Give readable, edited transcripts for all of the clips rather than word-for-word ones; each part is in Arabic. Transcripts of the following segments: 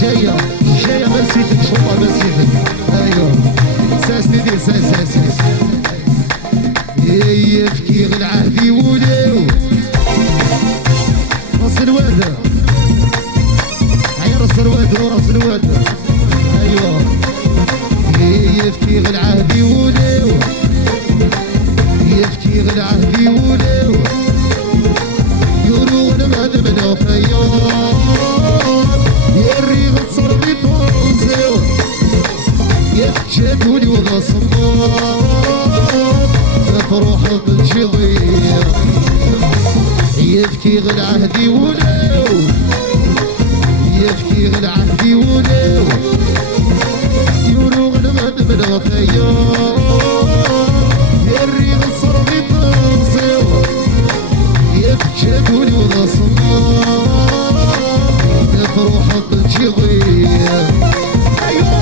جاية جاية مسيتك شوطة مسيتك ايوه ساس ديدي ساس يبكي غير عهدي ولو راس الواد هيا راس الواد راس الواد ايوه يبكي غير عهدي ولو يبكي غير عهدي ولو يقولوا انا ما دمنا خيار يري غصر لي طوزيو يفجدوني وغصبات افروح بالجضيع يبكي غير عهدي ولو يبكي غير عهدي ولو يقولوا انا ما دمنا خيار يري غصر لي طوزيو يفجدوني وغصبات افروح بالجضيع ايوه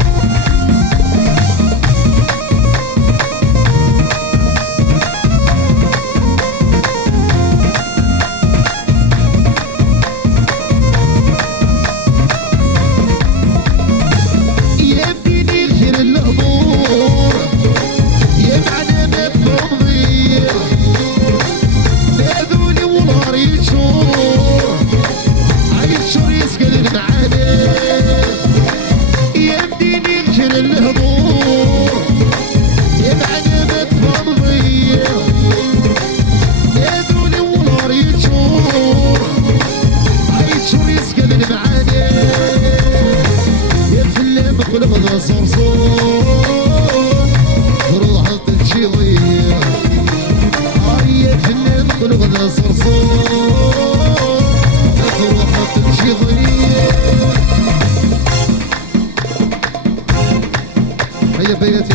هيا بياتي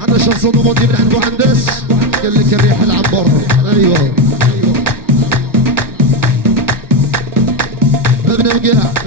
عندنا شخص ضمودي من عند مهندس قال لك الريح العنبر ايوه مبنى وقاع